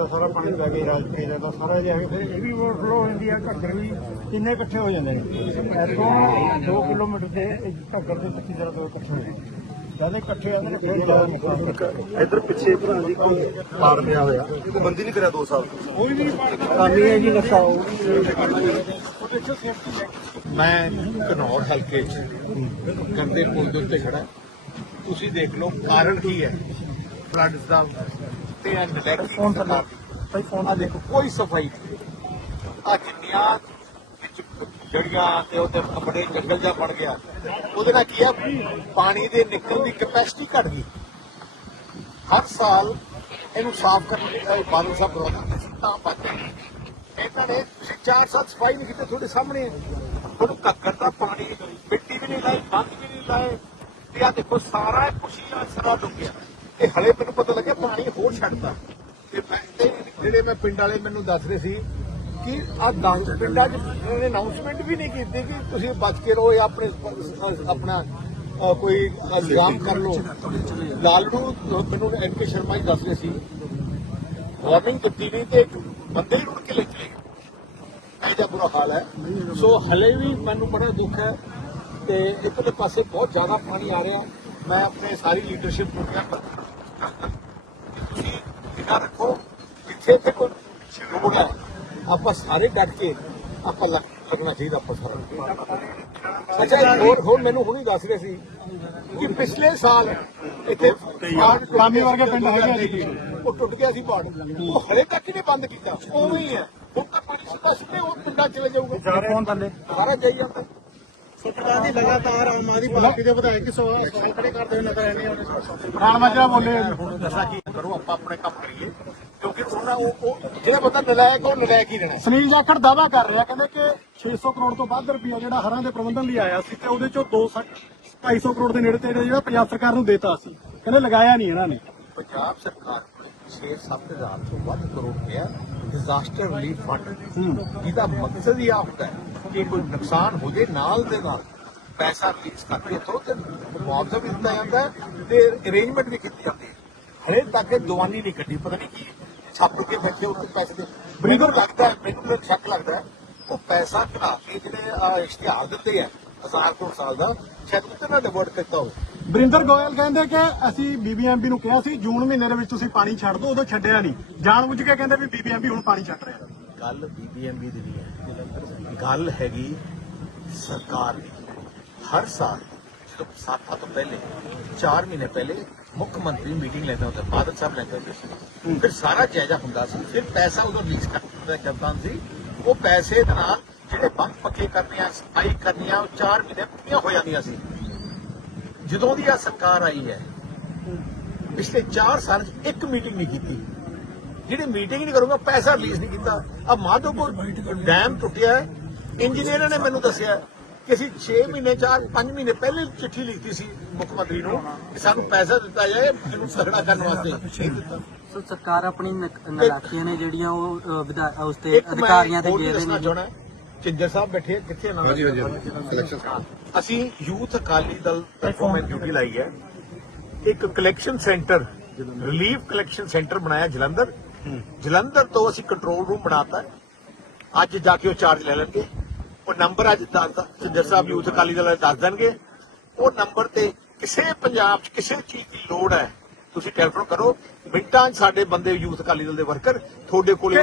ਦਾ ਸਾਰਾ ਪਾਣੀ ਪੈ ਗਿਆ ਰਾਜਪੁਰੇ ਦਾ ਸਾਰਾ ਜਿਹਾ ਫਿਰ ਇਹ ਵੀ ਓਵਰਫਲੋ ਹੋ ਜਾਂਦੀ ਹੈ ਘੱਗਰ ਵੀ ਕਿੰਨੇ ਇਕੱਠੇ ਹੋ ਜਾਂਦੇ ਨੇ? ਇੱਥੋਂ 2 ਕਿਲੋਮੀਟਰ ਦੇ ਘੱਗਰ ਦੇ 25 ਜਰਾ ਤੋਂ ਇਕੱਠੇ ਹੋ ਜਾਂਦੇ। ਜਦ ਇਕੱਠੇ ਆਉਂਦੇ ਨੇ ਫਿਰ ਜ਼ਿਆਦਾ ਨੁਕਸਾਨ ਹੁੰਦਾ ਇੱਧਰ ਪਿੱਛੇ ਭਰਾ ਜੀ ਕੋਈ ਪਾੜ ਪਿਆ ਹੋਇਆ ਕੋਈ ਬੰਦੀ ਨਹੀਂ ਕਰਿਆ 2 ਸਾਲ ਕੋਈ ਵੀ ਨਹੀਂ ਪਾਣੀ ਪਾਣੀ ਹੈ ਜੀ ਨਸ਼ਾ ਉਹ ਮੈਂ ਘਨੌਰ ਹਲਕੇ ਚ ਗੰਦੇ ਪੁਲ ਦੇ ਉੱਤੇ ਖੜਾ। ਤੁਸੀਂ ਦੇਖ ਲਓ ਕਾਰਨ ਕੀ ਹੈ? ਫਲੱਡਸ ਦਾ ਤੇ ਨੈਗਲੈਕਟ ਫੋਨ ਕਰ ਭਾਈ ਫੋਨ ਆ ਦੇਖੋ, ਕੋਈ ਸਫ਼ਾਈ ਨਹੀਂ। ਆ ਜਿੰਨੀਆਂ ਵਿੱਚ ਜੜੀਆਂ ਤੇ ਉਹਦੇ ਬੜੇ ਜੰਗਲ ਜਿਹਾ ਬਣ ਗਿਆ। ਉਹਦੇ ਨਾਲ ਕੀ ਹੈ ਪਾਣੀ ਦੇ ਨਿਕਲਣ ਦੀ ਕੈਪੈਸਿਟੀ ਘਟ ਗਈ। ਹਰ ਸਾਲ ਇਹਨੂੰ ਸਾਫ਼ ਕਰਨ ਲਈ ਬਾਦਲ ਸਾਹਿਬ ਕਰਵਾਉਂਦੇ ਸੀ, ਤਾਂ ਪਾਤੇ ਇਹਨਾਂ ਨੇ, ਤੁਸੀਂ ਚਾਰ ਸਾਲ ਸਫ਼ਾਈ ਨਹੀਂ ਕੀਤੀ ਤੁਹਾਡੇ ਸਾਹਮਣੇ। ਹੈ। ਕੱਕਰ ਦਾ ਪਾਣੀ, ਮਿੱਟੀ ਵੀ ਨਹੀਂ ਲਾਈ ਬੰਦ ਵੀ ਨਹੀਂ ਲਾਏ। ਤੇ ਆ ਦੇਖੋ, ਸਾਰਾ ਕੁਛੀ ਆ ਸਾਰਾ ਡੁੱਬ ਗਿਆ। ਤੇ ਹਲੇ ਮੈਨੂੰ ਪਤਾ ਲੱਗਿਆ ਪਾਣੀ ਹੋਰ ਛੱਡਦਾ ਤੇ ਮੈਂ ਤੇ ਜਿਹੜੇ ਮੈਂ ਪਿੰਡ ਵਾਲੇ ਮੈਨੂੰ ਦੱਸ ਰਹੇ ਸੀ ਕਿ ਆ ਦੰਗ ਪਿੰਡਾਂ 'ਚ ਇਹਨੇ ਅਨਾਉਂਸਮੈਂਟ ਵੀ ਨਹੀਂ ਕੀਤੀ ਕਿ ਤੁਸੀਂ ਬਚ ਕੇ ਰਹੋ ਜਾਂ ਆਪਣੇ ਆਪਣਾ ਕੋਈ ਇਲਜ਼ਾਮ ਕਰ ਲਓ। ਲਾਲੜੂ ਮੈਨੂੰ ਐਨ ਕੇ ਸ਼ਰਮਾ ਜੀ ਦੱਸ ਰਹੇ ਸੀ ਵਾਰਨਿੰਗ ਦਿੱਤੀ ਨਹੀਂ ਤੇ ਇੱਕ ਬੰਦੇ ਹੀ ਰੁੜ ਕੇ ਲੈ ਚਲੇ ਗਏ। ਇਹ ਬੁਰਾ ਹਾਲ ਹੈ। ਸੋ ਹਲੇ ਵੀ ਮੈਨੂੰ ਬੜਾ ਦੁੱਖ ਹੈ ਤੇ ਇੱਕਲੇ ਪਾਸੇ ਬਹੁਤ ਜ਼ਿਆਦਾ ਪਾਣੀ ਆ ਰਿਹਾ। ਮੈਂ ਆਪਣੇ ਸਾਰੀ ਲੀਡਰਸ਼ਿਪ ਨੂੰ ਕਿਹਾ ਤੁਸੀਂ ਕਿਹਾ ਰੱਖੋ ਜਿੱਥੇ ਤੇ ਕੋਈ ਲੋੜ ਹੈ ਆਪਾਂ ਸਾਰੇ ਡਟ ਕੇ ਆਪਾਂ ਲੱਗ- ਲੱਗਣਾ ਚਾਹੀਦਾ ਆਪਾਂ ਸਾਰਾ। ਅੱਛਾ ਇੱਕ ਹੋਰ ਹੋਰ ਮੈਨੂੰ ਹੁਣੀ ਦੱਸ ਰਹੇ ਸੀ ਕਿ ਪਿਛਲੇ ਸਾਲ ਇੱਥੇ ਪਾੜ ਕਾਮੀ ਵਰਗੇ ਪਿੰਡ ਹੈਗੇ ਜੀ। ਉਹ ਟੁੱਟ ਗਿਆ ਸੀ ਪਾੜ ਉਹ ਹਲੇ ਤੱਕ ਹੀ ਨਹੀਂ ਬੰਦ ਕੀਤਾ। ਉਵੇਂ ਹੀ ਹੈ। ਹੁਣ ਤਾਂ ਸਿੱਧਾ ਸਿੱਧੇ ਉਹ ਪਿੰਡਾਂ ਚਲੇ ਜਾਊਗਾ। ਫੋਨ ਥੱਲੇ ਸਾਰਾ ਜਾਈ ਜਾਂਦਾ। ਸਰਕਾਰ ਦੀ ਲਗਾਤਾਰ ਆਮ ਆਦਮੀ ਪਾਰਟੀ ਦੇ ਵਿਧਾਇਕ ਸਵਾਲ ਖੜੇ ਕਰਦੇ ਹੋਏ ਨਜ਼ਰ ਆਉਂਦੇ ਨੇ ਪ੍ਰਾਣ ਮਾਜਰਾ ਬੋਲੇ। ਦੱਸਾਂ ਕੀ ਕਰੋ ਆਪਾਂ ਆਪਣੇ ਕੰਮ ਕਰੀਏ। ਕਿਉਂਕਿ ਉਹਨਾਂ ਉਹ ਜਿਹੜਾ ਬੰਦਾ ਨਲਾਇਕ ਉਹ ਨਲਾਇਕ ਹੀ ਰਹਿਣਾ ਸੁਨੀਲ ਜਾਖੜ ਦਾਵਾ ਕਰ ਰਿਹਾ ਕਹਿੰਦੇ ਕਿ 600 ਕਰੋੜ ਤੋਂ ਵੱਧ ਰੁਪਇਆ ਜਿਹੜਾ ਹਰਾਂ ਦੇ ਪ੍ਰਬੰਧਨ ਲਈ ਆਇਆ ਸੀ ਤੇ ਉਹਦੇ ਚੋਂ 200 250 ਕਰੋੜ ਦੇ ਨੇੜੇ ਤੇੜੇ ਜਿਹੜਾ ਪੰਜਾਬ ਸਰਕਾਰ ਨੂੰ ਦੇਤਾ ਸੀ। ਕਹਿੰਦੇ ਲਗਾਇਆ ਨਹੀਂ ਇਹਨਾਂ ਨੇ। ਪੰਜਾਬ ਸਰਕਾਰ ਕੋਲ 6-7 ਹਜ਼ਾਰ ਤੋਂ ਵੱਧ ਕਰੋੜ ਰੁਪਇਆ ਡਿਜ਼ਾਸਟਰ ਰਿਲੀਫ ਫੰਡ ਜਿਹਦਾ ਮਕਸਦ ਹੀ ਆ ਹੁੰਦਾ ਹੈ। ਕਿ ਕੋਈ ਨੁਕਸਾਨ ਹੋ ਜੇ ਨਾਲ ਦੇ ਨਾਲ ਪੈਸਾ ਰਿਲੀਜ਼ ਕਰਕੇ ਤੋਂ ਤੇ ਮੁਆਵਜ਼ਾ ਵੀ ਦਿੱਤਾ ਜਾਂਦਾ ਤੇ ਅਰੇਂਜਮੈਂਟ ਵੀ ਕੀਤੀ ਜਾਂਦੀ ਹੈ। ਹਰੇ ਤੱਕ ਦਵਾਨੀ ਨਹੀਂ ਕੱਢੀ, ਪਤਾ ਨਹੀਂ ਕੀ ਛਾਪ ਕੇ ਬੈਠੇ ਉੱਤੇ ਪੈਸੇ ਦੇ ਮੈਨੂੰ ਲੱਗਦਾ ਹੈ, ਮੈਨੂੰ ਸ਼ੱਕ ਲੱਗਦਾ ਹੈ, ਉਹ ਪੈਸਾ ਕਢਾ ਕੇ ਜਿਹੜੇ ਇਸ਼ਤਿਹਾਰ ਦਿੱਤੇ ਆ ਹਜ਼ਾਰ ਕਰੋੜ ਸਾਲ ਦਾ, ਸ਼ਾਇਦ ਉੱਤੇ ਨਾ ਡਿਵਰਟ ਕੀਤਾ ਹੋਵੇ। ਬਰਿੰਦਰ ਗੋਇਲ ਕਹਿੰਦੇ ਕਿ ਅਸੀਂ ਬੀਬੀਐਮਬੀ ਨੂੰ ਕਿਹਾ ਸੀ, ਜੂਨ ਮਹੀਨੇ ਦੇ ਵਿੱਚ ਤੁਸੀਂ ਪਾਣੀ ਛੱਡ ਦਿਓ, ਉਦੋਂ ਛੱਡਿਆ ਨਹੀਂ। ਜਾਣਬੁੱਝ ਕੇ ਕਹਿੰਦੇ ਵੀ ਬੀਬੀਐਮਬੀ ਹੁਣ ਪਾਣੀ ਛੱਡ ਰਿਹਾ। ਗੱਲ ਬੀਬੀਐਮਬੀ ਦੀ ਨਹੀਂ ਹੈ। ਗੱਲ ਹੈਗੀ ਸਰਕਾਰ ਦੀ। ਹਰ ਸਾਲ ਜਦੋਂ ਸਾਥਾ ਤੋਂ ਪਹਿਲੇ 4 ਮਹੀਨੇ ਪਹਿਲੇ ਮੁੱਖ ਮੰਤਰੀ ਮੀਟਿੰਗ ਲੈਂਦੇ ਹੁੰਦੇ, ਬਾਦਲ ਸਾਹਿਬ ਲੈਂਦੇ ਹੁੰਦੇ ਸੀ। ਫਿਰ ਸਾਰਾ ਜਾਇਜ਼ਾ ਹੁੰਦਾ ਸੀ, ਫਿਰ ਪੈਸਾ ਉਦੋਂ ਰਿਲੀਜ਼ ਕਰਦਾ ਕਰਦਾ ਸੀ। ਉਹ ਪੈਸੇ ਦੇ ਨਾਲ ਜਿਹੜੇ ਬੰਦ ਪੱਕੇ ਕਰਨੇ ਆ ਸਫ਼ਾਈ ਕਰਨੀ ਆ ਉਹ 4 ਮਹੀਨੇ ਪੂਰੀਆਂ ਹੋ ਜਾਂਦੀਆਂ ਸੀ। ਜਦੋਂ ਦੀ ਆ ਸਰਕਾਰ ਆਈ ਹੈ, ਪਿਛਲੇ 4 ਸਾਲ 'ਚ ਇੱਕ ਮੀਟਿੰਗ ਨਹੀਂ ਕੀਤੀ। ਜਿਹੜੀ ਮੀਟਿੰਗ ਨਹੀਂ ਕਰੂੰਗਾ ਪੈਸਾ ਰਿਲੀਜ਼ ਨਹੀਂ ਕੀਤਾ। ਆ ਮਾਧੋਪੁਰ ਡੈਮ ਟੁੱਟਿਆ ਹੈ। ਇੰਜੀਨੀਅਰਾਂ ਨੇ ਮੈਨੂੰ ਦੱਸਿਆ ਕਿ ਅਸੀਂ 6 ਮਹੀਨੇ 4 5 ਮਹੀਨੇ ਪਹਿਲੇ ਚਿੱਠੀ ਲਿਖਤੀ ਸੀ ਮੁੱਖ ਮੰਤਰੀ ਨੂੰ ਕਿ ਸਾਨੂੰ ਪੈਸਾ ਦਿੱਤਾ ਜਾਏ ਇਹਨੂੰ ਤਗੜਾ ਕਰਨ ਵਾਸਤੇ। ਸੋ ਸਰਕਾਰ ਆਪਣੀ ਨਲਾਇਕੀਆਂ ਨੇ ਜਿਹੜੀਆਂ ਉਹ ਉਸ ਤੇ ਅਧਿਕਾਰੀਆਂ ਤੇ ਦੱਸਣਾ ਨੇ। ਚਿੰਦਰ ਸਾਹਿਬ ਬੈਠੇ ਕਿੱਥੇ ਇਹਨਾਂ ਦਾ ਅਸੀਂ ਯੂਥ ਅਕਾਲੀ ਦਲ ਤਰਫੋਂ ਮੈਂ ਡਿਊਟੀ ਲਾਈ ਹੈ। ਇੱਕ collection centre relief collection centre ਬਣਾਇਆ ਜਲੰਧਰ। ਜਲੰਧਰ ਤੋਂ ਅਸੀਂ ਕੰਟਰੋਲ ਰੂਮ ਬਣਾਤਾ। ਅੱਜ ਜਾ ਕੇ ਉਹ ਚਾਰਜ ਲੈ ਲੈਣਗੇ। ਉਹ ਨੰਬਰ ਅੱਜ ਦੱਸਦਾ ਸਿੰਦਰ ਸਾਹਿਬ ਯੂਥ ਅਕਾਲੀ ਦਲ ਦੱਸ ਦੇਣਗੇ। ਉਹ ਨੰਬਰ ਤੇ ਕਿਸੇ ਪੰਜਾਬ 'ਚ ਕਿਸੇ ਚੀਜ਼ ਦੀ ਲੋੜ ਹੈ, ਤੁਸੀਂ ਟੈਲੀਫੋਨ ਕਰੋ। ਮਿੰਟਾਂ 'ਚ ਸਾਡੇ ਬੰਦੇ ਯੂਥ ਅਕਾਲੀ ਦਲ ਦੇ ਵਰਕਰ ਤੁਹਾਡੇ ਕੋਲੇ